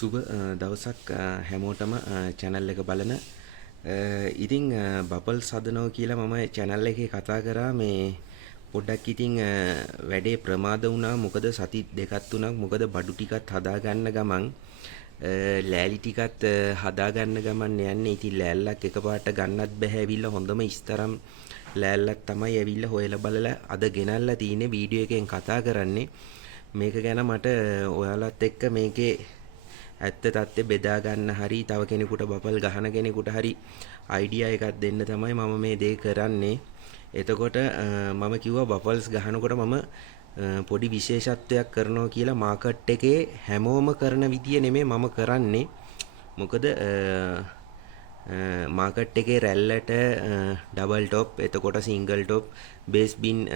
සුබ දවසක් හැමෝටම channel එක බලන ඉතින් බබල්ස් හදනවා කියලා මම channel එකේ කතා කරා මේ පොඩ්ඩක් ඉතින් වැඩේ ප්‍රමාද වුණා මොකද සති දෙකක් තුනක් මොකද බඩු ටිකත් හදා ගන්න ගමන් ලෑලි ටිකත් හදා ගන්න ගමන් යන්නේ ඉතින් ලෑල්ලක් එකපාරට ගන්නත් බෑ ඇවිල්ලා හොඳම ඉස්තරම් ලෑල්ලක් තමයි ඇවිල්ලා හොයලා බලලා අද ගෙනල්ලා තියෙන්නේ වීඩියෝ එකෙන් කතා කරන්නේ මේක ගැන මට ඔයාලත් එක්ක මේකේ ඇත්ත තත්ත්වය බෙදා ගන්න හරි තව කෙනෙකුට බබල් ගහන කෙනෙකුට හරි අයිඩියා එකක් දෙන්න තමයි මම මේ දේ කරන්නේ. එතකොට මම කිව්වා බබල්ස් ගහනකොට මම පොඩි විශේෂත්වයක් කරනවා කියලා මාකට් එකේ හැමෝම කරන විදිය නෙමෙයි මම කරන්නේ. මොකද මාකට් එකේ රැල්ලට ඩබල් টොප් එතකොට සිංගල් টොප් බේස් බින්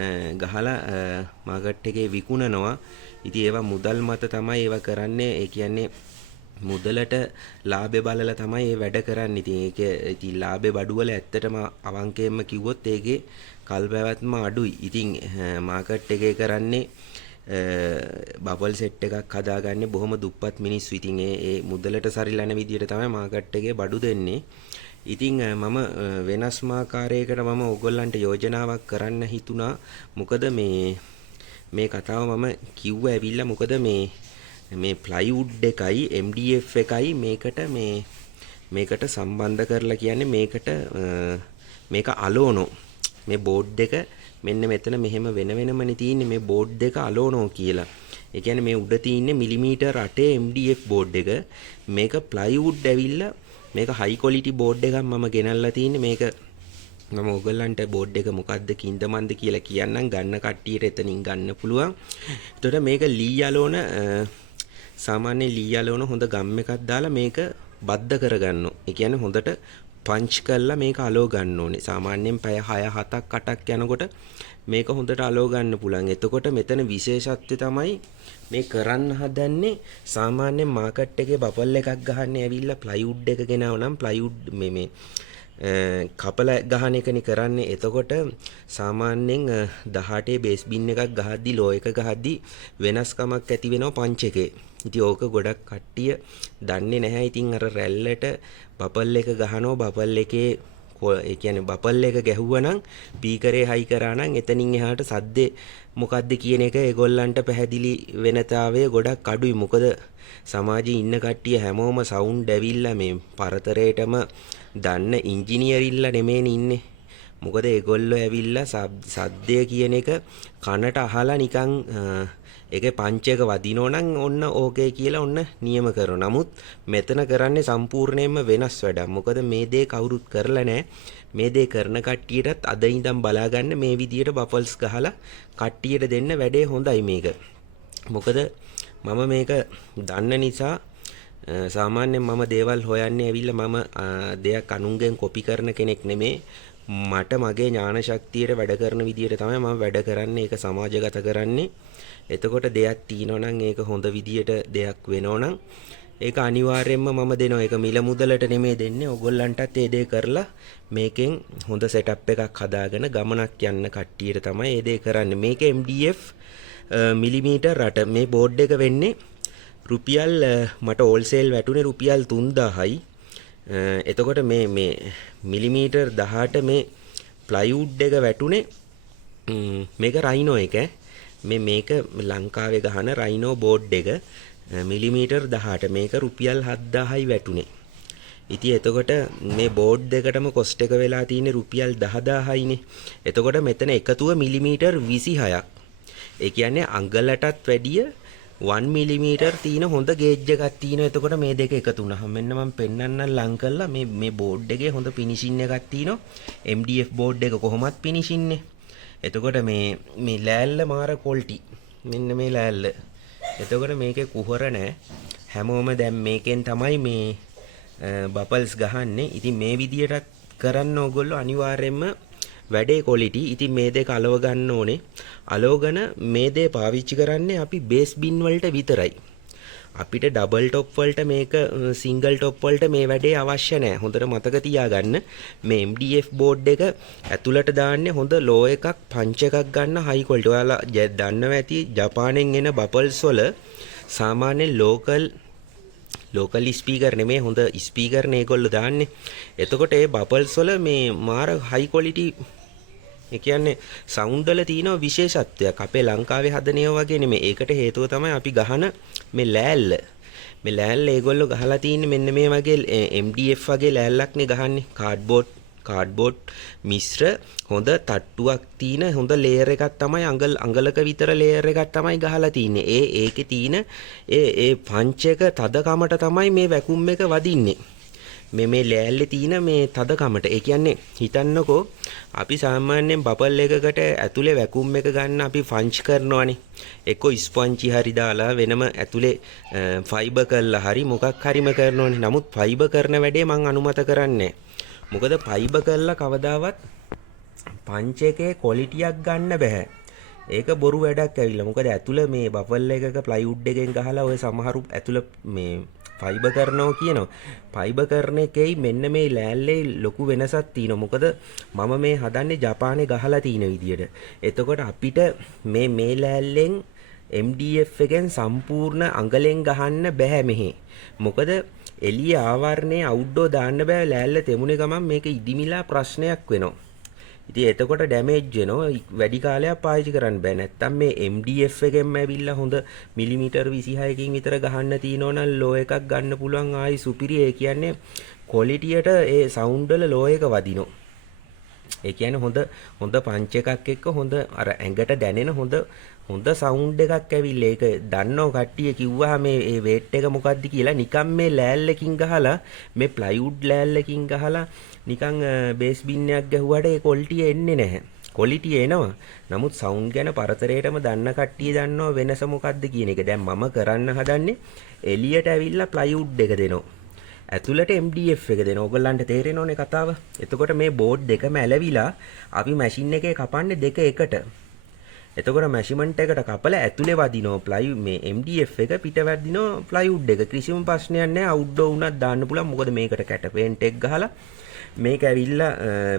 ගහලා මාකට් එකේ විකුණනවා. ඉතින් ඒවා මුදල් මත තමයි ඒවා කරන්නේ. ඒ කියන්නේ මුදලට ලාභය බලලා තමයි මේ වැඩ කරන්නේ. ඉතින් ඒක ඉතින් ලාභේ බඩු වල ඇත්තටම අවංකයෙන්ම කිව්වොත් ඒකේ කල්පැවැත්ම අඩුයි. ඉතින් මාකට් එකේ කරන්නේ බබල් සෙට් එකක් හදාගන්නේ බොහොම දුප්පත් මිනිස්සු. ඉතින් ඒ මුදලට සරිලන විදියට තමයි මාකට් එකේ බඩු දෙන්නේ. ඉතින් මම වෙනස්ම ආකාරයකට මම ඕගොල්ලන්ට යෝජනාවක් කරන්න හිතුණා. මොකද මේ කතාව මම කිව්ව ඇවිල්ලා මොකද මේ ප්ලයිවුඩ් එකයි MDF එකයි මේකට සම්බන්ධ කරලා කියන්නේ මේක අලෝනෝ මේ බෝඩ් එක මෙන්න මෙතන මෙහෙම වෙනමනේ තියෙන්නේ මේ බෝඩ් දෙක අලෝනෝ කියලා. ඒ කියන්නේ මේ උඩ තියෙන්නේ මිලිමීටර් 8 MDF බෝඩ් එක. මේක ප්ලයිවුඩ් ඇවිල්ලා මේක හයි ක්වොලිටි බෝඩ් එකක් මම ගෙනල්ලා තියෙන්නේ. මේක මම ඔයගොල්ලන්ට බෝඩ් එක මොකද්ද කින්දමන්ද කියලා කියන්නම් ගන්න කට්ටියට එතනින් ගන්න පුළුවන්. එතකොට මේක ලී අලෝන සාමාන්‍ය ලී අලෝන හොඳ ගම් එකක් දාලා මේක බද්ධ කරගන්න. ඒ කියන්නේ හොඳට පංච් කරලා මේක අලෝ ගන්න ඕනේ. සාමාන්‍යයෙන් පැය 6 7ක් 8ක් යනකොට මේක හොඳට අලෝ ගන්න පුළුවන්. එතකොට මෙතන විශේෂත්වය තමයි මේ කරන්න හදන්නේ සාමාන්‍ය මාකට් එකේ බබල් එකක් ගහන්න ඇවිල්ලා ප්ලයිවුඩ් එක ගෙනාව නම් ප්ලයිවුඩ් මේ කපල ගහන එකනේ කරන්නේ. එතකොට සාමාන්‍යයෙන් 18 බේස් බින් එකක් ගහද්දි ලෝ එක ගහද්දි වෙනස්කමක් ඇති වෙනවා පංච් එකේ. ඉතින් ඕක ගොඩක් කට්ටිය දන්නේ නැහැ. ඉතින් අර රැල්ලට බබල් එක ගහනවා බබල් එකේ ඒ කියන්නේ බබල් එක ගැහුවා නම් ස්පීකරේ හයි කරා නම් එතනින් එහාට සද්දේ මොකද්ද කියන එක ඒගොල්ලන්ට පැහැදිලි වෙනතාවය ගොඩක් අඩුයි. මොකද සමාජයේ ඉන්න කට්ටිය හැමෝම සවුන්ඩ් ඇවිල්ලා මේ පරතරයටම දන්න ඉංජිනියරිල්ලා නෙමෙයිනේ ඉන්නේ. මොකද ඒගොල්ලෝ ඇවිල්ලා සද්දය කියන එක කනට අහලා නිකන් ඒකේ පංච් එක වදිනෝ නම් ඔන්න ඕකේ කියලා ඔන්න නියම කරනවා. නමුත් මෙතන කරන්නේ සම්පූර්ණයෙන්ම වෙනස් වැඩක්. මොකද මේ දේ කවුරුත් කරලා නැහැ. මේ දේ කරන කට්ටියටත් අද ඉඳන් බලා ගන්න මේ විදියට බබල්ස් ගහලා කට්ටියට දෙන්න වැඩේ හොඳයි මේක. මොකද මම මේක දන්න නිසා සාමාන්‍යයෙන් මම දේවල් හොයන්නේ ඇවිල්ලා මම දෙයක් අනුන්ගෙන් කොපි කරන කෙනෙක් නෙමේ. මට මගේ ඥාන ශක්තියට වැඩ කරන විදියට තමයි මම වැඩ කරන්නේ. ඒක සමාජගත කරන්නේ. එතකොට දෙයක් තියෙනවා නම් ඒක හොඳ විදියට දෙයක් වෙනවා නම් ඒක අනිවාර්යයෙන්ම මම දෙනවා. ඒක මිල මුදලට නෙමෙයි දෙන්නේ. ඕගොල්ලන්ටත් ඒ දේ කරලා මේකෙන් හොඳ සෙටප් එකක් හදාගෙන ගමනක් යන්න කට්ටියට තමයි ඒ දේ කරන්නේ. මේක MDF මිලිමීටර් 8 මේ බෝඩ් එක වෙන්නේ රුපියල් මට හෝල්සේල් වැටුනේ රුපියල් 3000යි. එතකොට මේ මිලිමීටර් 18 මේ ප්ලයිවුඩ් එක වැටුනේ මේක රයිනෝ එක. මේක ලංකාවේ ගහන රයිනෝ බෝඩ් එක මිලිමීටර් 18 මේක රුපියල් 7000යි වැටුනේ. ඉතින් එතකොට මේ බෝඩ් දෙකටම කොස්ට් එක වෙලා තියෙන්නේ රුපියල් 10000යිනේ. එතකොට මෙතන එකතුව මිලිමීටර් 26ක්. ඒ කියන්නේ අඟලටත් වැඩිය 1 මිලිමීටර් තියෙන හොඳ ගේජ් එකක් තියෙනවා. එතකොට මේ දෙක එකතු වුණාම මෙන්න මම පෙන්නන්නම් ලං කරලා මේ බෝඩ් එකේ හොඳ ෆිනිෂින් එකක් තියෙනවා. MDF බෝඩ් එක කොහොමත් ෆිනිෂින්නේ. එතකොට මේ ලෑල්ල මාර ක්වොලිටි. මෙන්න මේ ලෑල්ල. එතකොට මේකේ කුහර නැහැ. හැමෝම දැන් මේකෙන් තමයි මේ බබල්ස් ගහන්නේ. ඉතින් මේ විදියට කරන්න ඕගොල්ලෝ අනිවාර්යයෙන්ම වැඩේ ක්වොලිටි. ඉතින් මේ දෙක අලව ගන්න ඕනේ. අලවගෙන මේ දේ පාවිච්චි කරන්නේ අපි බේස් බින් වලට විතරයි. අපිට ඩබල් টොප් වලට මේක සිංගල් টොප් වලට මේ වැඩේ අවශ්‍ය නැහැ. හොඳට මතක තියාගන්න. මේ MDF බෝඩ් එක ඇතුළට දාන්නේ හොඳ ලෝ එකක් පංච් එකක් ගන්න හයි ක්වොලිටි. ඔයාලා දන්නවා ඇති ජපානයෙන් එන බබල්ස් වල සාමාන්‍ය ලෝකල් ලෝකල් ස්පීකර් නෙමේ හොඳ ස්පීකර් නේ ඒගොල්ලෝ දාන්නේ. එතකොට ඒ බබල්ස් වල මේ මාර හයි ක්වොලිටි ඒ කියන්නේ සවුන්ඩ් වල තියෙන විශේෂත්වයක් අපේ ලංකාවේ හදන ඒවා වගේ නෙමෙයි. ඒකට හේතුව තමයි අපි ගහන මේ ලෑල්ල. මේ ලෑල්ල ඒගොල්ලෝ ගහලා තින්නේ මෙන්න මේ වගේ MDF වගේ ලෑල්ලක්නේ ගහන්නේ. කාඩ්බෝඩ් මිශ්‍ර හොඳ තට්ටුවක් තියෙන හොඳ ලේයර් එකක් තමයි අඟලක විතර ලේයර් එකක් තමයි ගහලා තින්නේ. ඒකේ තියෙන ඒ පංච් එක තදකමට තමයි මේ වැකුම් එක වදින්නේ. මේ ලෑල්ලේ තියෙන මේ තදකමට. ඒ කියන්නේ හිතන්නකෝ අපි සාමාන්‍යයෙන් බබල් එකකට ඇතුලේ වැකුම් එක ගන්න අපි ෆන්ච් කරනවානේ. එක්ක ස්පොන්ජි හරි දාලා වෙනම ඇතුලේ ෆයිබර් කරලා හරි මොකක් හරිම කරනවානේ. නමුත් ෆයිබර් කරන වැඩේ මම අනුමත කරන්නේ නැහැ. මොකද ෆයිබර් කරලා කවදාවත් පංච් එකේ ක්වොලිටියක් ගන්න බෑ. ඒක බොරු වැඩක් ඇවිල්ලා. මොකද ඇතුළ මේ බබල් එකක ප්ලයිවුඩ් එකෙන් ගහලා ඔය සමහරු ඇතුළ මේ ෆයිබර් කරනවා කියනවා. ෆයිබර් කරන එකේයි මෙන්න මේ ලෑල්ලේ ලොකු වෙනසක් තියෙනවා. මොකද මම මේ හදන්නේ ජපානේ ගහලා තියෙන විදියට. එතකොට අපිට මේ ලෑල්ලෙන් MDF එකෙන් සම්පූර්ණ අඟලෙන් ගහන්න බෑ මෙහි. මොකද එළිය ආවරණේ අවුට්ඩෝ දාන්න බෑ. ලෑල්ල තෙමුනේ ගමන් මේක ඉදිමිලා ප්‍රශ්නයක් වෙනවා. ඉතින් එතකොට ඩැමේජ් වෙනවා. වැඩි කාලයක් පාවිච්චි කරන්න බෑ. නැත්තම් මේ MDF එකෙන්ම ඇවිල්ලා හොඳ මිලිමීටර් 26කින් විතර ගහන්න තියෙනවා නම් ලෝ එකක් ගන්න පුළුවන් ආයි සුපිරි. ඒ කියන්නේ ක්වොලිටියට ඒ සවුන්ඩ් වල ලෝ එක වදිනවා. ඒ කියන්නේ හොඳ පංච් එකක් එක්ක හොඳ අර ඇඟට දැනෙන හොඳ සවුන්ඩ් එකක් ඇවිල්ලා ඒක දන්නව කට්ටිය කිව්වහම මේ වේට් එක මොකද්ද කියලා නිකන් මේ ලෑල්ලකින් ගහලා මේ ප්ලයිවුඩ් ලෑල්ලකින් ගහලා නිකන් බේස් බින් එකක් ගැහුවාට ඒ ක්වොලිටිය එන්නේ නැහැ. ක්වොලිටිය එනවා. නමුත් සවුන්ඩ් ගැන පරතරයටම දන්න කට්ටිය දන්නව වෙනස මොකද්ද කියන එක. දැන් මම කරන්න හදන්නේ එළියට ඇවිල්ලා ප්ලයිවුඩ් එක දෙනවා. ඇතුළට MDF එක දෙනවා. ඔයගොල්ලන්ට තේරෙනවනේ කතාව. එතකොට මේ බෝඩ් දෙකම ඇලවිලා අපි මැෂින් එකේ කපන්නේ දෙක එකට. එතකොට මැෂිමන්ට් එකට කපලා ඇතුලේ වදිනවා මේ MDF එක පිට වදිනවා ප්ලයිවුඩ් එක. කිසිම ප්‍රශ්නයක් නැහැ. අවුට්ඩෝ වුණත් දාන්න පුළුවන්. මොකද මේකට කැට පේන්ට් එක ගහලා මේක ඇවිල්ලා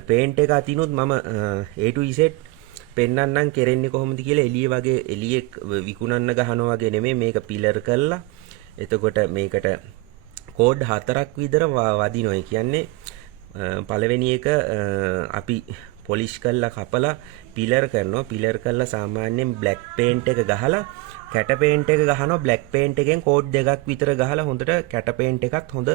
පේන්ට් එක අතිනුත් මම A to Z පෙන්නන්නම් කෙරෙන්නේ කොහොමද කියලා. එළිය වගේ එළියේ විකුණන්න ගහනවා වගේ නෙමෙයි. මේක පිලර් කරලා එතකොට මේකට කෝඩ් 4ක් විතර වදිනවා. ඒ කියන්නේ පළවෙනි එක අපි පොලිෂ් කරලා කපලා පිලර් කරනවා. පිලර් කරලා සාමාන්‍යයෙන් බ්ලැක් පේන්ට් එක ගහලා කැට පේන්ට් එක ගහනවා. බ්ලැක් පේන්ට් එකෙන් කෝඩ් දෙකක් විතර ගහලා හොඳට කැට පේන්ට් එකත් හොඳ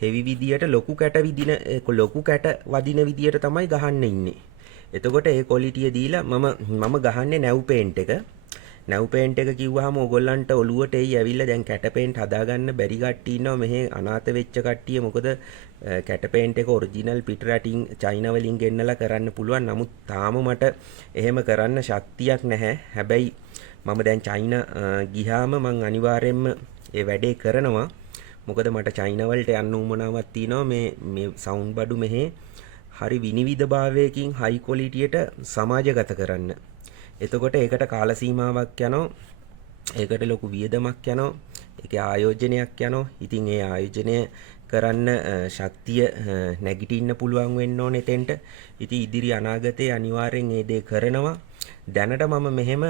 හෙවි විදියට ලොකු කැට වදින විදියට තමයි ගහන්න ඉන්නේ. එතකොට ඒ ක්වොලිටිය දීලා මම ගහන්නේ නැව් පේන්ට් එක. නැව් පේන්ට් එක කිව්වහම ඕගොල්ලන්ට ඔලුවට එයි ඇවිල්ලා දැන් කැට පේන්ට් හදාගන්න බැරි කට්ටිය ඉන්නවා මෙහි අනාථ වෙච්ච කට්ටිය. මොකද කැට පේන්ට් එක ඔරිජිනල් පිට රටින් චයිනා වලින් ගෙන්නලා කරන්න පුළුවන්. නමුත් තාම මට එහෙම කරන්න ශක්තියක් නැහැ. හැබැයි මම දැන් චයිනා ගියාම මං අනිවාර්යයෙන්ම ඒ වැඩේ කරනවා. මොකද මට චයිනා වලට යන්න උවමනාවක් තියෙනවා මේ සවුන්ඩ් බඩු මෙහි හරි විනිවිදභාවයකින් හයි ක්වොලිටියට සමාජගත කරන්න. එතකොට ඒකට කාල සීමාවක් යනවා. ඒකට ලොකු වියදමක් යනවා. ඒකේ ආයෝජනයක් යනවා. ඉතින් ඒ ආයෝජනය කරන්න ශක්තිය නැගිටින්න පුළුවන් වෙන්න ඕනේ එතෙන්ට. ඉතින් ඉදිරි අනාගතයේ අනිවාර්යෙන් මේ දේ කරනවා. දැනට මම මෙහෙම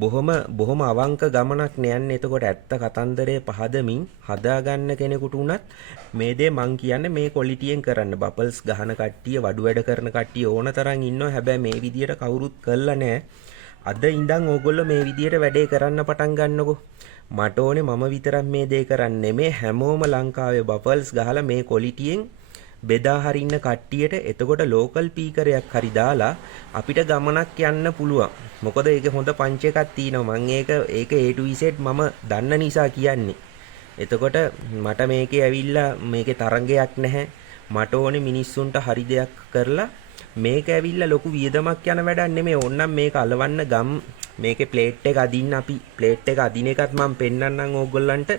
බොහොම අවංක ගමනක් නෑන්නේ. එතකොට ඇත්ත කතන්දරේ පහදමින් හදාගන්න කෙනෙකුට උනත් මේ දේ මං කියන්නේ මේ ක්වොලිටියෙන් කරන්න. බබල්ස් ගහන කට්ටිය වඩු වැඩ කරන කට්ටිය ඕන තරම් ඉන්නවා. හැබැයි මේ විදියට කවුරුත් කළා නෑ. අද ඉඳන් ඕගොල්ලෝ මේ විදියට වැඩේ කරන්න පටන් ගන්නකො. මට ඕනේ මම විතරක් මේ දේ කරන්නේ නෙමෙයි. හැමෝම ලංකාවේ බබල්ස් ගහලා මේ ක්වොලිටියෙන් බෙදා හරින්න කට්ටියට. එතකොට ලෝකල් පීකරයක් හරි දාලා අපිට ගමනක් යන්න පුළුවන්. මොකද ඒක හොඳ පංච් එකක් තියෙනවා. මම ඒක A to Z මම දන්න නිසා කියන්නේ. එතකොට මට මේකේ ඇවිල්ලා මේකේ තරංගයක් නැහැ. මට ඕනේ මිනිස්සුන්ට හරි දෙයක් කරලා මේක ඇවිල්ලා ලොකු වියදමක් යන වැඩක් නෙමෙයි. ඕන්නම් මේක අලවන්න ගම් මේකේ ප්ලේට් එක අදින්න අපි ප්ලේට් එක අදින එකත් මම පෙන්නන්නම් ඕගොල්ලන්ට.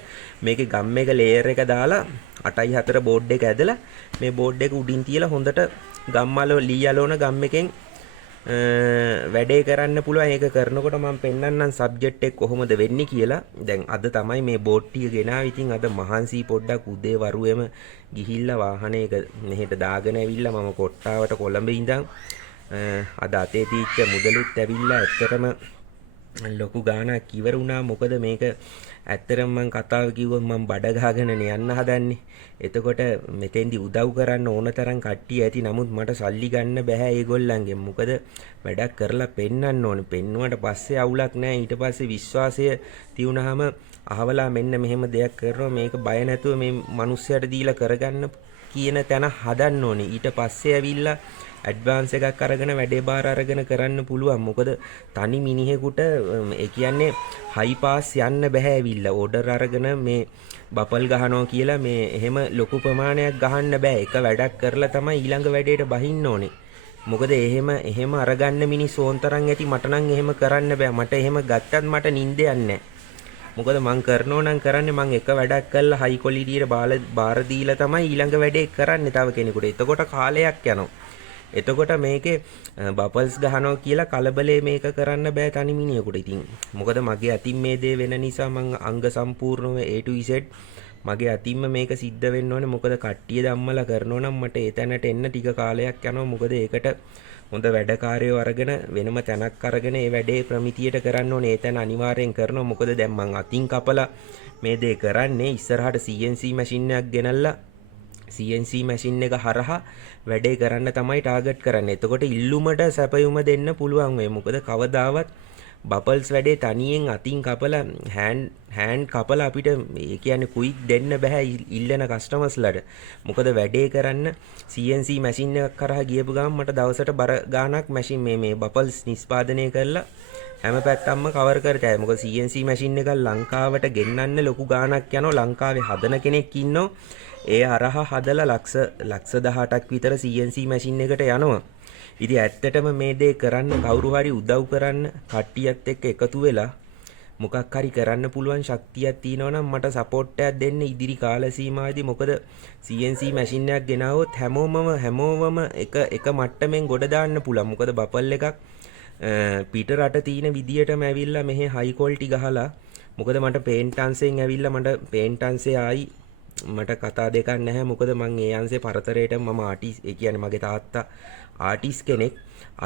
මේකේ ගම් එක ලේයර් එක දාලා 8x4 බෝඩ් එක ඇදලා මේ බෝඩ් එක උඩින් තියලා හොඳට ගම්මල ලී අලෝන ගම් එකෙන් වැඩේ කරන්න පුළුවන්. ඒක කරනකොට මම පෙන්නන්නම් සබ්ජෙක්ට් එක කොහොමද වෙන්නේ කියලා. දැන් අද තමයි මේ බෝඩ් ටික ගෙනාව. ඉතින් අද මහන්සි පොඩ්ඩක් උදේ වරුවේම ගිහිල්ලා වාහනයක මෙහෙට දාගෙන ඇවිල්ලා මම කොට්ටාවට කොළඹ ඉඳන් අද අතේ තීච්ච මුදලුත් ඇවිල්ලා ඇත්තටම ලොකු ගාණක් ඉවර වුණා. මොකද මේක ඇත්තටම මම කතාව කිව්වොත් මම බඩ ගහගෙන යන්න හදන්නේ. එතකොට මෙතෙන්දි උදව් කරන්න ඕන තරම් කට්ටිය ඇති. නමුත් මට සල්ලි ගන්න බෑ ඒගොල්ලන්ගෙන්. මොකද වැඩක් කරලා පෙන්නන්න ඕනේ. පෙන්නුවට පස්සේ අවුලක් නෑ. ඊට පස්සේ විශ්වාසය තියුණාම අහවලා මෙන්න මෙහෙම දෙයක් කරනවා මේක බය නැතුව මේ මිනිස්සයාට දීලා කරගන්න කියන තැන හදන්න ඕනේ. ඊට පස්සේ ඇවිල්ලා ඇඩ්වාන්ස් එකක් අරගෙන වැඩේ බාර අරගෙන කරන්න පුළුවන්. මොකද තනි මිනිහෙකුට ඒ කියන්නේ හයි පාස් යන්න බෑ ඇවිල්ලා ඕඩර් අරගෙන මේ බපල් ගහනවා කියලා මේ එහෙම ලොකු ප්‍රමාණයක් ගහන්න බෑ. එක වැඩක් කරලා තමයි ඊළඟ වැඩේට බහින්න ඕනේ. මොකද එහෙම අරගන්න මිනිස්සු ඕන්තරම් ඇති. මට නම් එහෙම කරන්න බෑ. මට එහෙම ගත්තත් මට නිින්ද යන්නේ නැහැ. මොකද මං කරනෝ නම් කරන්නේ මං එක වැඩක් කරලා හයි ක්වොලිටියට බාර දීලා තමයි ඊළඟ වැඩේ කරන්නේ තව කෙනෙකුට. එතකොට කාලයක් යනවා. එතකොට මේකේ බබල්ස් ගහනවා කියලා කලබලේ මේක කරන්න බෑ තනි මිනිහෙකුට. ඉතින් මොකද මගේ අතින් මේ දේ වෙන නිසා මං අංග සම්පූර්ණව A to Z මගේ අතින්ම මේක සිද්ධ වෙන්න ඕනේ. මොකද කට්ටිය ධම්මලා කරනවා නම් මට ඒ තැනට එන්න ටික කාලයක් යනවා. මොකද ඒකට හොඳ වැඩකාරයෝ අරගෙන වෙනම තැනක් අරගෙන ඒ වැඩේ ප්‍රමිතියට කරන්න ඕනේ. ඒ තැන අනිවාර්යෙන් කරනවා. මොකද දැන් මං අතින් කපලා මේ දේ කරන්නේ ඉස්සරහට CNC මැෂින් එකක් ගෙනල්ලා CNC මැෂින් එක හරහා වැඩේ කරන්න තමයි ටාගට් කරන්නේ. එතකොට ඉල්ලුමට සැපයුම දෙන්න පුළුවන් වෙයි. මොකද කවදාවත් බබල්ස් වැඩේ තනියෙන් අතින් කපලා හෑන්ඩ් කපලා අපිට ඒ කියන්නේ ක්වික් දෙන්න බෑ ඉල්ලන කස්ටමර්ස්ලාට. මොකද වැඩේ කරන්න CNC මැෂින් එකක් කරා ගියපු ගමන් මට දවසට බර ගාණක් මැෂින් මේ බබල්ස් නිෂ්පාදනය කරලා හැම පැත්තක්ම කවර් කරතයි. මොකද CNC මැෂින් එකක් ලංකාවට ගෙන්නන්න ලොකු ගාණක් යනවා. ලංකාවේ හදන කෙනෙක් ඉන්නවා. ඒ අරහා හදලා ලක්ෂ 18ක් විතර CNC මැෂින් එකට යනවා. ඉතින් ඇත්තටම මේ දේ කරන්න කවුරු හරි උදව් කරන්න කට්ටියත් එක්ක එකතු වෙලා මොකක් හරි කරන්න පුළුවන් ශක්තියක් තියෙනවා නම් මට සපෝට් එකක් දෙන්න ඉදිරි කාල සීමාවේදී. මොකද CNC මැෂින් එකක් ගෙනාවොත් හැමෝමම එක මට්ටමින් ගොඩ දාන්න පුළුවන්. මොකද බපල් එකක් පිට රට තියෙන විදියටම ඇවිල්ලා මෙහි හයි ක්වොලිටි ගහලා. මොකද මට පේන්ට් අංශයෙන් ඇවිල්ලා මට පේන්ට් අංශය ආයි මට කතා දෙකක් නැහැ. මොකද මං ඒ අංශේ පරතරයට මම ආටිස්ට් ඒ කියන්නේ මගේ තාත්තා ආටිස්ට් කෙනෙක්.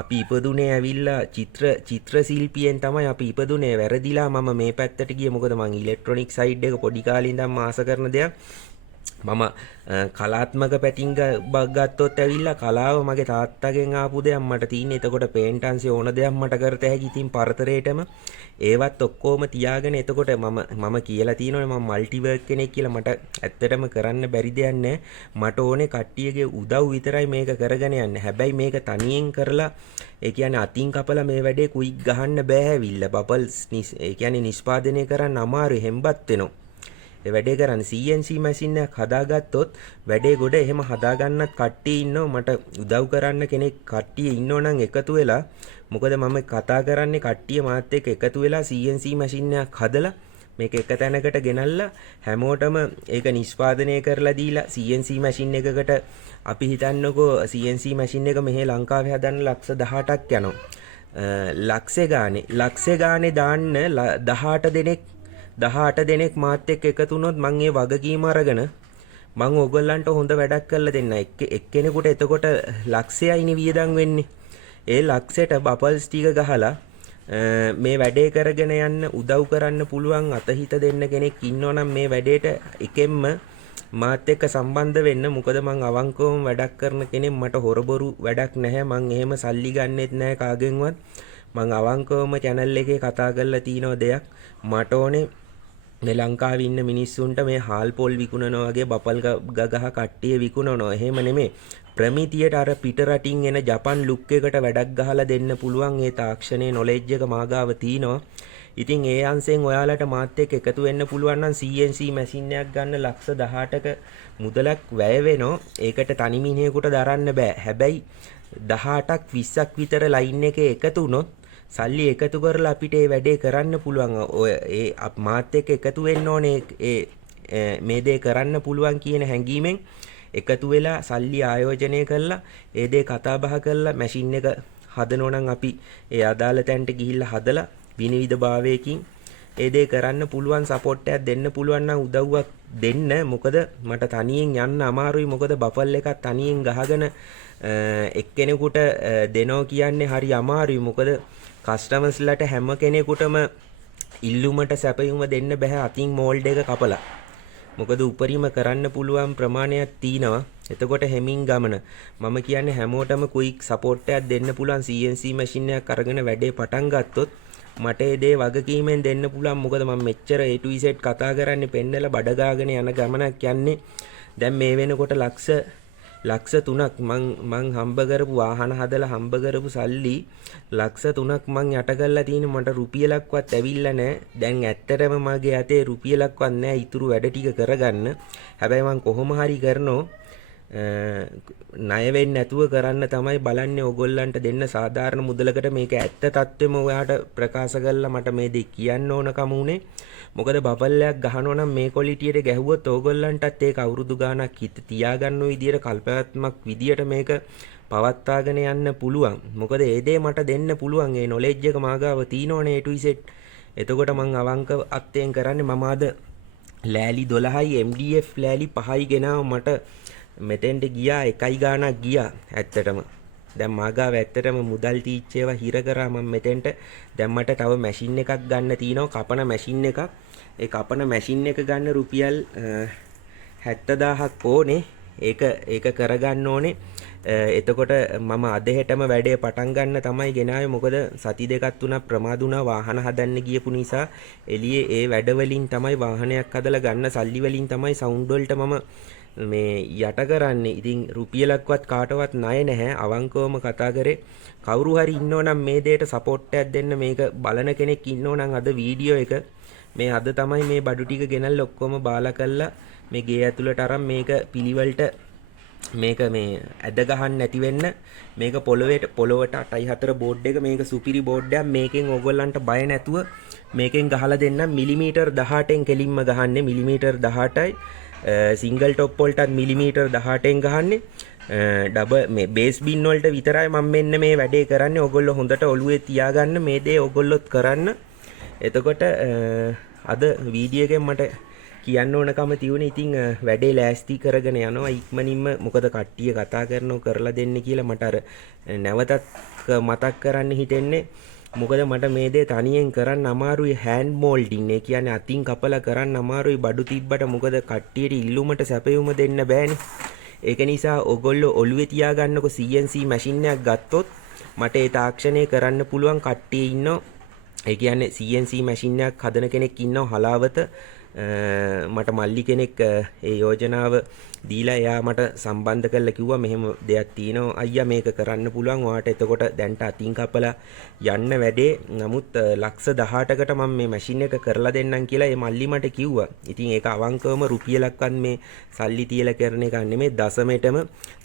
අපි ඉපදුනේ ඇවිල්ලා චිත්‍ර ශිල්පියෙන් තමයි අපි ඉපදුනේ. වැරදිලා මම මේ පැත්තට ගියේ. මොකද මං ඉලෙක්ට්‍රොනික සයිඩ් එක පොඩි කාලේ ඉඳන්ම ආස කරන දෙයක්. මම කලාත්මක පැතිංග ගත්තොත් ඇවිල්ලා කලාව මගේ තාත්තගෙන් ආපු දෙයක් මට තියෙන්නේ. එතකොට පේන්ට් අංශේ ඕන දෙයක් මට කරත හැකි. ඉතින් පරතරේටම ඒවත් ඔක්කොම තියාගෙන එතකොට මම කියලා තියෙනවනේ මම මල්ටි වර්ක් කෙනෙක් කියලා. මට ඇත්තටම කරන්න බැරි දෙයක් නැහැ. මට ඕනේ කට්ටියගේ උදව් විතරයි මේක කරගෙන යන්න. හැබැයි මේක තනියෙන් කරලා ඒ කියන්නේ අතින් කපලා මේ වැඩේ කුයික් ගහන්න බෑ ඇවිල්ලා. බබල්ස් ඒ කියන්නේ නිෂ්පාදනය කරන්න අමාරුයි. හෙම්බත් වෙනවා. ඒ වැඩේ කරන්නේ CNC මැෂින් එකක් හදාගත්තොත් වැඩේ ගොඩ එහෙම හදාගන්නත් කට්ටිය ඉන්නවා. මට උදව් කරන්න කෙනෙක් කට්ටිය ඉන්නෝ නම් එකතු වෙලා. මොකද මම කතා කරන්නේ කට්ටිය මාත් එක්ක එකතු වෙලා CNC මැෂින් එකක් හදලා මේක එක තැනකට ගෙනල්ලා හැමෝටම ඒක නිෂ්පාදනය කරලා දීලා CNC මැෂින් එකකට අපි හිතන්නකෝ CNC මැෂින් එක මෙහි ලංකාවේ හදන්න ලක්ෂ 18ක් යනවා. ලක්ෂේ ගානේ දාන්න 18 දෙනෙක් මාත් එක්ක එකතු වුණොත් මම ඒ වගකීම අරගෙන මම ඕගොල්ලන්ට හොඳ වැඩක් කරලා දෙන්න. එක්කෙනෙකුට එතකොට ලක්ෂයයිනේ වියදම් වෙන්නේ. ඒ ලක්ෂයට බබල්ස් ටික ගහලා මේ වැඩේ කරගෙන යන්න උදව් කරන්න පුළුවන් අතහිත දෙන්න කෙනෙක් ඉන්නවනම් මේ වැඩේට එකෙන්ම මාත් එක්ක සම්බන්ධ වෙන්න. මොකද මං අවංකවම වැඩක් කරන කෙනෙක්. මට හොරබොරු වැඩක් නැහැ. මං එහෙම සල්ලි ගන්නෙත් නැහැ කාගෙන්වත්. මං අවංකවම channel එකේ කතා කරලා තියෙන දෙයක් මට ඕනේ මේ ලංකාවේ ඉන්න මිනිස්සුන්ට මේ හාල් පොල් විකුණනවා වගේ බපල් ගගහ කට්ටිය විකුණනවා. එහෙම නෙමෙයි. ප්‍රමිතියට අර පිට රටින් එන ජපන් ලුක් එකට වැඩක් ගහලා දෙන්න පුළුවන් ඒ තාක්ෂණයේ නොලෙජ් එක මාගාව තියෙනවා. ඉතින් ඒ අංශෙන් ඔයාලට මාත් එක්ක එකතු වෙන්න පුළුවන් නම් CNC මැෂින් එකක් ගන්න ලක්ෂ 18ක මුදලක් වැය වෙනවා. ඒකට තනි මිනිහෙකුට දරන්න බෑ. හැබැයි 18ක් 20ක් විතර ලයින් එකේ එකතු වුණොත් සල්ලි එකතු කරලා අපිට මේ වැඩේ කරන්න පුළුවන්. ඔය ඒ මාත් එක්ක එකතු වෙන්න ඕනේ මේ දේ කරන්න පුළුවන් කියන හැඟීමෙන් එකතු වෙලා සල්ලි ආයෝජනය කරලා ඒ දේ කතා බහ කරලා මැෂින් එක හදනෝ නම් අපි ඒ අදාළ තැනට ගිහිල්ලා හදලා විනිවිද භාවයකින් ඒ දේ කරන්න පුළුවන්. සපෝට් එකක් දෙන්න පුළුවන් නම් උදව්වක් දෙන්න. මොකද මට තනියෙන් යන්න අමාරුයි. මොකද බෆල් එකක් තනියෙන් ගහගෙන එක්කෙනෙකුට දෙනෝ කියන්නේ හරි අමාරුයි. මොකද කස්ටමර්ස්ලාට හැම කෙනෙකුටම ඉල්ලුමට සැපයුම දෙන්න බෑ අතින් මෝල්ඩ් එක කපලා. මොකද උපරිම කරන්න පුළුවන් ප්‍රමාණයක් තියෙනවා. එතකොට හෙමින් ගමන මම කියන්නේ හැමෝටම ක්වික් සපෝට් එකක් දෙන්න පුළුවන් CNC මැෂින් එකක් අරගෙන වැඩේ පටන් ගත්තොත් මට ඒ දේ වගකීමෙන් දෙන්න පුළුවන්. මොකද මම මෙච්චර A to Z කතා කරන්නේ පෙන්නලා බඩ ගාගෙන යන ගමනක් යන්නේ. දැන් මේ වෙනකොට ලක්ෂ 3ක් මං හම්බ කරපු වාහන හදලා හම්බ කරපු සල්ලි ලක්ෂ 3ක් මං යට කරලා තියෙන මට රුපියලක්වත් ඇවිල්ලා නැහැ. දැන් ඇත්තටම මගේ අතේ රුපියලක්වත් නැහැ ඊතුරු වැඩ ටික කරගන්න. හැබැයි මං කොහොම හරි කරනෝ ණය වෙන්නේ නැතුව කරන්න තමයි බලන්නේ. ඕගොල්ලන්ට දෙන්න සාධාරණ මුදලකට මේක ඇත්ත තත්ත්වෙම ඔයාට ප්‍රකාශ කරලා මට මේ දෙක කියන්න ඕන කම උනේ. මොකද බබල්ලයක් ගහනවා නම් මේ ක්වොලිටියට ගැහුවොත් ඕගොල්ලන්ටත් ඒක අවුරුදු ගාණක් හිත තියාගන්න විදියට කල්පනාත්මක විදියට මේක පවත්වාගෙන යන්න පුළුවන්. මොකද ඒ දේ මට දෙන්න පුළුවන්. ඒ නොලෙජ් එක මාගාව තියෙනවනේ A to Z. එතකොට මං අවංක අත්යෙන් කරන්නේ මම අද ලෑලි 12යි MDF ලෑලි 5යි ගෙනාව. මට මෙතෙන්ට ගියා 1යි ගාණක් ගියා ඇත්තටම. දැන් මාගාව ඇත්තටම මුදල් තීච්ච ඒවා හිර කරා මම මෙතෙන්ට. දැන් මට තව මැෂින් එකක් ගන්න තියෙනවා කපන මැෂින් එකක්. ඒ කපන මැෂින් එක ගන්න රුපියල් 70000ක් ඕනේ. ඒක කරගන්න ඕනේ. එතකොට මම අද හෙටම වැඩේ පටන් ගන්න තමයි ගෙනාවේ. මොකද සති දෙකක් තුනක් ප්‍රමාද වුණා වාහන හදන්න ගියපු නිසා. එළියේ ඒ වැඩ වලින් තමයි වාහනයක් හදලා ගන්න සල්ලි වලින් තමයි සවුන්ඩ් වලට මම මේ යට කරන්නේ. ඉතින් රුපියලක්වත් කාටවත් ණය නැහැ. අවංකවම කතා කරේ. කවුරු හරි ඉන්නවනම් මේ දෙයට සපෝට් එකක් දෙන්න. මේක බලන කෙනෙක් ඉන්නවනම් අද වීඩියෝ එක මේ අද තමයි මේ බඩු ටික ගෙනල්ලා ඔක්කොම බාලා කරලා මේ ගේ ඇතුළට අරන් මේක පිළිවෙලට මේක මේ ඇද ගහන්න නැති වෙන්න මේක පොළොවට 8.4 බෝඩ් එක මේක සුපිරි බෝඩ් එකක්. මේකෙන් ඕගොල්ලන්ට බය නැතුව මේකෙන් ගහලා දෙන්නම්. මිලිමීටර් 18න් කෙලින්ම ගහන්නේ. මිලිමීටර් 18යි සිංගල් ටොප් වලටත් මිලිමීටර් 18න් ගහන්නේ. ඩබල් මේ බේස් බින් වලට විතරයි මම මෙන්න මේ වැඩේ කරන්නේ. ඕගොල්ලෝ හොඳට ඔළුවේ තියාගන්න මේ දේ ඕගොල්ලොත් කරන්න. එතකොට අද වීඩියෝ එකෙන් මට කියන්න ඕනකම තියුණේ. ඉතින් වැඩේ ලෑස්ති කරගෙන යනවා ඉක්මනින්ම. මොකද කට්ටිය කතා කරනව කරලා දෙන්න කියලා මට අර නැවතත් මතක් කරන්න හිතෙන්නේ. මොකද මට මේ දේ තනියෙන් කරන්න අමාරුයි. හෑන්ඩ් මෝල්ඩින් ඒ කියන්නේ අතින් කපලා කරන්න අමාරුයි බඩු තිබ්බට. මොකද කට්ටියට ඉල්ලුමට සැපයුම දෙන්න බෑනේ. ඒක නිසා ඔයගොල්ලෝ ඔළුවේ තියාගන්නකො CNC මැෂින් එකක් ගත්තොත් මට ඒ තාක්ෂණය කරන්න පුළුවන් කට්ටිය ඉන්නවා. ඒ කියන්නේ CNC මැෂින් එකක් හදන කෙනෙක් ඉන්නවා හලාවත. මට මල්ලි කෙනෙක් ඒ යෝජනාව දීලා එයා මට සම්බන්ධ කරලා කිව්වා මෙහෙම දෙයක් තියෙනවා අයියා මේක කරන්න පුළුවන් ඔයාට. එතකොට දැන්ට අතින් කපලා යන්න වැඩේ. නමුත් ලක්ෂ 18කට මම මේ මැෂින් එක කරලා දෙන්නම් කියලා ඒ මල්ලි මට කිව්වා. ඉතින් ඒක අවංකවම රුපියලක්වත් මේ සල්ලි තියලා කරන එක නෙමෙයි. දශමෙටම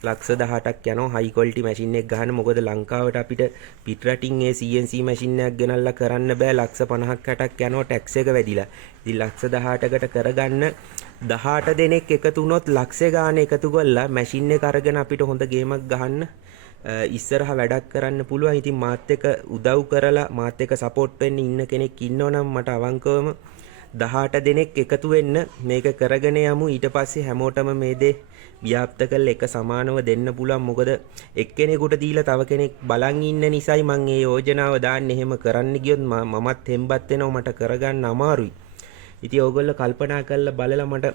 ලක්ෂ 18ක් යනවා හයි ක්වොලිටි මැෂින් එක ගන්න. මොකද ලංකාවට අපිට පිට රටින් ඒ CNC මැෂින් එකක් ගෙනල්ලා කරන්න බෑ. ලක්ෂ 50ක් 60ක් යනවා ටැක්ස් එක වැඩිලා. ඉතින් ලක්ෂ 18කට කරගන්න 18 දෙනෙක් එකතු වුණොත් ලක්ෂ ගාන එකතු කරලා මැෂින් එක අරගෙන අපිට හොඳ ගේමක් ගහන්න ඉස්සරහ වැඩක් කරන්න පුළුවන්. ඉතින් මාත් එක්ක උදව් කරලා මාත් එක්ක සපෝට් වෙන්න ඉන්න කෙනෙක් ඉන්නවනම් මට අවංකවම 18 දෙනෙක් එකතු වෙන්න මේක කරගෙන යමු. ඊට පස්සේ හැමෝටම මේ දේ ව්‍යාප්ත කරලා එක සමානව දෙන්න පුළුවන්. මොකද එක්කෙනෙකුට දීලා තව කෙනෙක් බලන් ඉන්න නිසායි මම මේ යෝජනාව දාන්නේ. එහෙම කරන්න ගියොත් මමත් හෙම්බත් වෙනවා. මට කරගන්න අමාරුයි. ඉතින් ඕගොල්ලෝ කල්පනා කරලා බලලා මට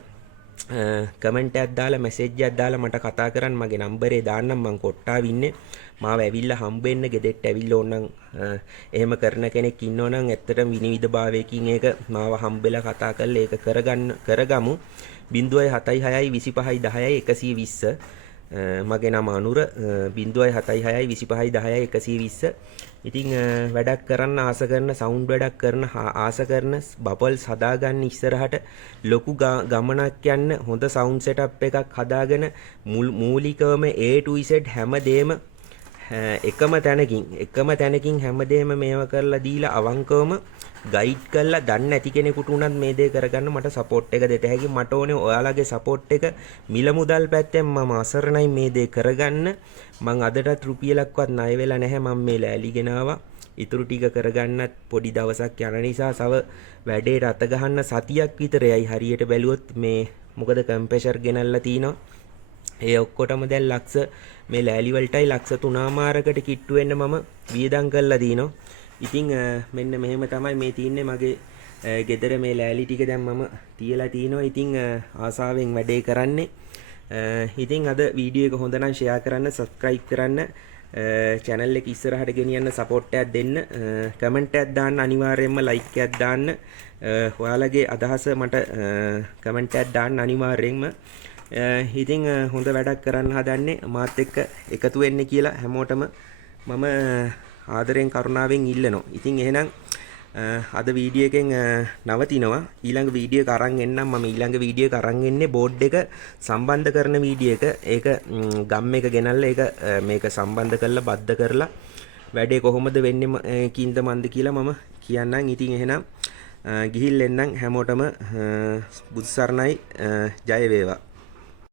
කමෙන්ට් එකක් දාලා මැසේජ් එකක් දාලා මට කතා කරන්න. මගේ නම්බරේ දාන්නම්. මං කොට්ටාව ඉන්නේ. මාව ඇවිල්ලා හම්බෙන්න ගෙදෙට්ට ඇවිල්ලා ඕනනම් එහෙම කරන කෙනෙක් ඉන්නවනම් ඇත්තටම විනිවිද භාවයකින් ඒක මාව හම්බෙලා කතා කරලා ඒක කරගමු. 076 25 10 120 මගේ නම අනුර. 076 25 10 120. ඉතින් වැඩක් කරන්න ආස කරන සවුන්ඩ් වැඩක් කරන ආස කරන බබල්ස් හදාගන්න ඉස්සරහට ලොකු ගමනක් යන්න හොඳ සවුන්ඩ් සෙටප් එකක් හදාගෙන මූලිකවම A to Z හැමදේම එකම තැනකින් හැමදේම මේව කරලා දීලා අවංකවම ගයිඩ් කරලා දන්නේ නැති කෙනෙකුට උනත් මේ දේ කරගන්න මට සපෝට් එක දෙත හැකි. මට ඕනේ ඔයාලගේ සපෝට් එක. මිල මුදල් පැත්තෙන් මම අසරණයි මේ දේ කරගන්න. මං අදටත් රුපියලක්වත් ණය වෙලා නැහැ. මම මේ ලෑලි ගෙනාවා. ඉතුරු ටික කරගන්නත් පොඩි දවසක් යන නිසා සව වැඩේට අත ගහන්න සතියක් විතර යයි හරියට බැලුවොත් මේ. මොකද කම්ප්‍රෙෂර් ගෙනල්ලා තිනවා. ඒ ඔක්කොටම දැන් ලක්ෂ මේ ලෑලි වලටයි ලක්ෂ 3මාරකට කිට්ටු වෙන්න මම වියදම් කරලා තිනවා. ඉතින් මෙන්න මෙහෙම තමයි මේ තියන්නේ මගේ ගෙදර මේ ලෑලි ටික දැන් මම තියලා තිනවා. ඉතින් ආසාවෙන් වැඩේ කරන්නේ. ඉතින් අද වීඩියෝ එක හොඳ නම් ෂෙයා කරන්න, subscribe කරන්න, channel එක ඉස්සරහට ගෙනියන්න support එකක් දෙන්න, comment එකක් දාන්න, අනිවාර්යයෙන්ම like එකක් දාන්න. ඔයාලගේ අදහස මට comment එකක් දාන්න අනිවාර්යයෙන්ම. ඉතින් හොඳ වැඩක් කරන්න හදන්නේ මාත් එක්ක එකතු වෙන්න කියලා හැමෝටම මම ආදරෙන් කරුණාවෙන් ඉල්ලනවා. ඉතින් එහෙනම් අද වීඩියෝ එකෙන් නවතිනවා. ඊළඟ වීඩියෝ එක අරන් එන්නම්. මම ඊළඟ වීඩියෝ එක අරන් එන්නේ බෝඩ් එක සම්බන්ධ කරන වීඩියෝ එක. ඒක ගම් එක ගෙනල්ලා ඒක මේක සම්බන්ධ කරලා බද්ධ කරලා වැඩේ කොහොමද වෙන්නේ කින්ද මන්ද කියලා මම කියන්නම්. ඉතින් එහෙනම් ගිහින් එන්නම් හැමෝටම බුදු සරණයි, ජය වේවා.